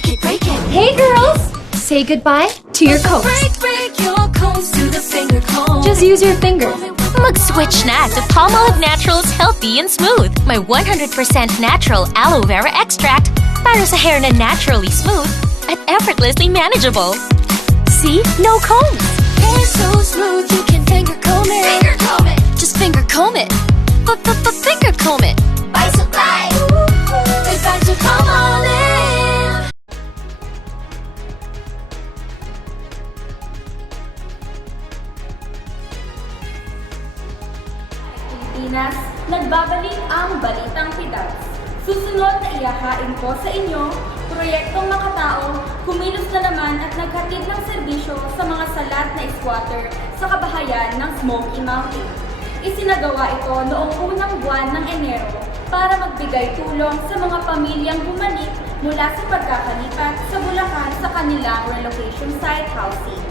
break it. Hey girls! Say goodbye to your combs. Break your combs to the finger comb. Just use your fingers. Mag-switch na to Palmolive Naturals Healthy and Smooth. My 100% natural aloe vera extract para sa hair na naturally smooth at effortlessly manageable. See? No combs. Hair so smooth you can finger comb it. Finger comb it. Just finger comb it. Finger comb it. Bye supply. It's back to Palmolive. Pilipinas, nagbabalik ang Balitang Pidas. Susunod na ihahain ko sa inyo, proyektong makatao, kumilos na naman at naghatid ng serbisyo sa mga salat na squatter sa kabahayan ng Smoky Mountain. Isinagawa ito noong unang buwan ng Enero para magbigay tulong sa mga pamilyang bumalik mula sa pagkakalipat sa Bulacan sa kanilang relocation site housing.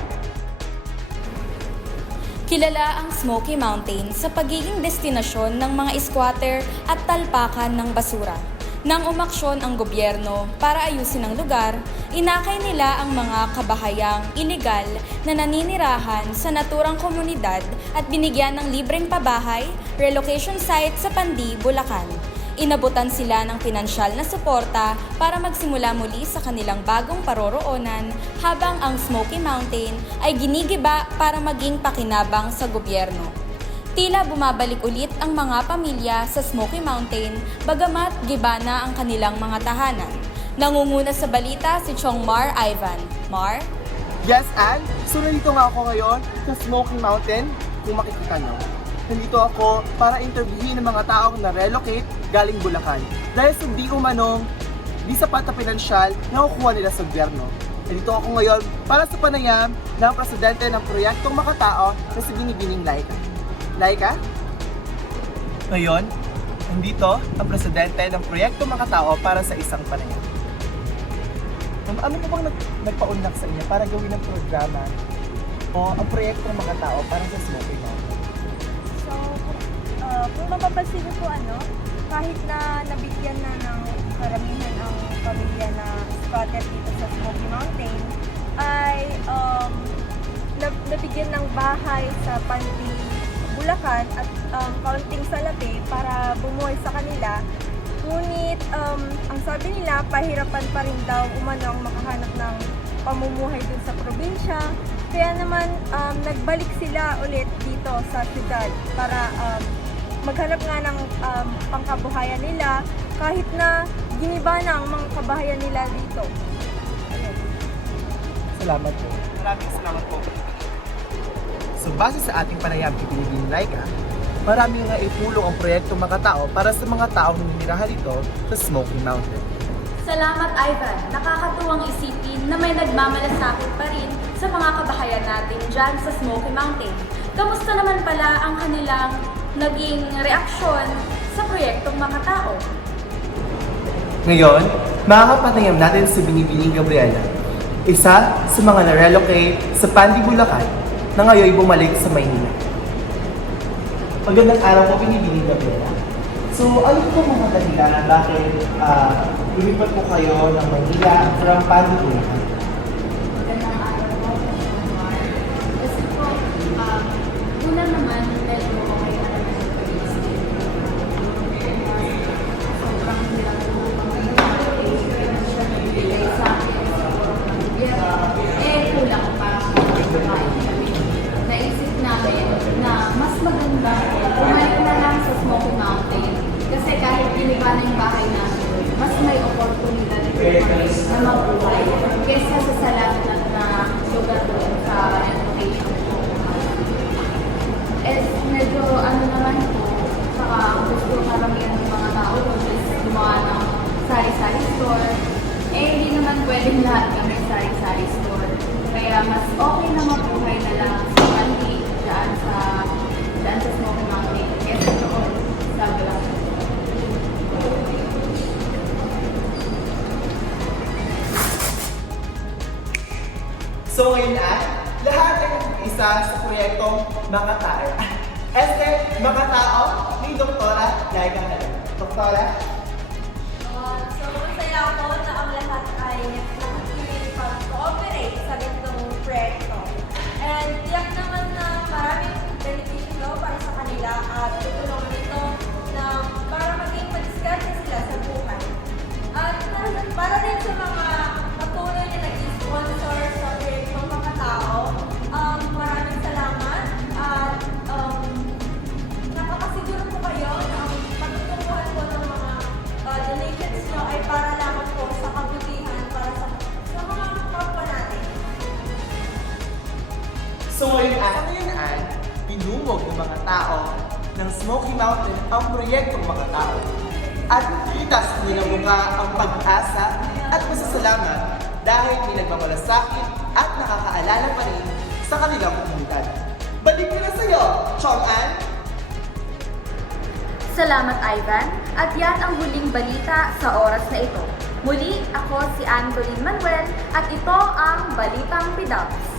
Kilala ang Smoky Mountain sa pagiging destinasyon ng mga squatter at talpakan ng basura. Nang umaksyon ang gobyerno para ayusin ang lugar, inakay nila ang mga kabahayang ilegal na naninirahan sa naturang komunidad at binigyan ng libreng pabahay, relocation site sa Pandi, Bulacan. Inabutan sila ng pinansyal na suporta para magsimula muli sa kanilang bagong paroroonan habang ang Smoky Mountain ay ginigiba para maging pakinabang sa gobyerno. Tila bumabalik ulit ang mga pamilya sa Smoky Mountain bagamat giba na ang kanilang mga tahanan. Nangunguna sa balita si Chongmar Ivan. Mar? Yes, Ann. So nandito nga ako ngayon sa Smoky Mountain. Kung makikita nyo, nandito ako para interviewin ng mga taong na-relocate galing Bulacan. Dahil sa di umanong, di sapat na pinansyal na kukuha nila sa gobyerno. Nandito ako ngayon para sa panayam ng presidente ng proyektong Makatao na si Binibining Laika. Laika? Ngayon, nandito ang presidente ng proyektong Makatao para sa isang panayam. Ano po bang nagpaunlak sa inyo para gawin ang programa o ang proyektong Makatao para sa Smoky Mountain? So, kung mapapansin niyo po kahit na nabigyan na ng karamihan ang pamilya na squatter dito sa Smoky Mountain, ay nabigyan ng bahay sa Pandi, Bulacan at kaunting salapi para bumuhay sa kanila. Ngunit, ang sabi nila, pahirapan pa rin daw umanong makahanap ng pamumuhay dun sa probinsya. Kaya naman, nagbalik sila ulit dito sa syudad para maghanap nga ng pangkabuhayan nila kahit na giniba na ang mga kabahayan nila dito. Ayun. Salamat po. Maraming salamat po. So base sa ating panayam kay Binibining Laika, marami nga itulong ang proyektong Makatao para sa mga taong naninirahan dito sa Smoky Mountain. Salamat, Ivan. Nakakatuwang isipin na may nagmamalasakit pa rin sa mga kabahayan natin dyan sa Smoky Mountain. Kamusta naman pala ang kanilang naging reaksyon sa proyektong Makatao? Ngayon, makakapanayam natin si Binibining Gabriela, isa sa mga na-relocate sa Pandi, Bulacan na ngayon bumalik sa Maynila. Magandang araw po, Binibining Gabriela. So, ano po mga dahilan bakit lumipat po kayo ng Maynila from Pandi, Bulacan? Magandang araw po, Mar. Kasi po, una naman, medyo okay na naman yung pag-iisip. Sobrang hirap po ang experience siya nagbigay sa akin sa gobyerno. Kulang pa kahit kami. Naisip namin na mas maganda bumalik na lang sa Smoky Mountain. Kasi kahit giniba na yung bahay namin, mas may oportunidad na mabuhay kesa sa salat na lugar doon sa relocation po. Medyo naman po, saka gusto karamihan ng mga tao doon is gumawa ng sari-sari store. Hindi naman pwedeng lahat kami sari-sari store. Kaya mas okay na mabuhay na lang sa Pandi, dyan sa Smoky Mountain, kesa doon sa Bulacan. So ngayon lahat ay isa sa proyektong Makatao. Makatao ni Doktora Laika Kalab. Doktora? So, masaya ako na ang lahat ay idinumog ng mga tao ng Smoky Mountain ang proyektong mga tao. At kita sa kanilang mukha ang pag-asa at pasasalamat dahil may nagmamalasakit at nakakaalala pa rin sa kanilang komunidad. Balik ko na sa'yo, Chong-an! Salamat, Ivan. At yan ang huling balita sa oras na ito. Muli, ako si Angeline Manuel at ito ang Balitang Pidaps.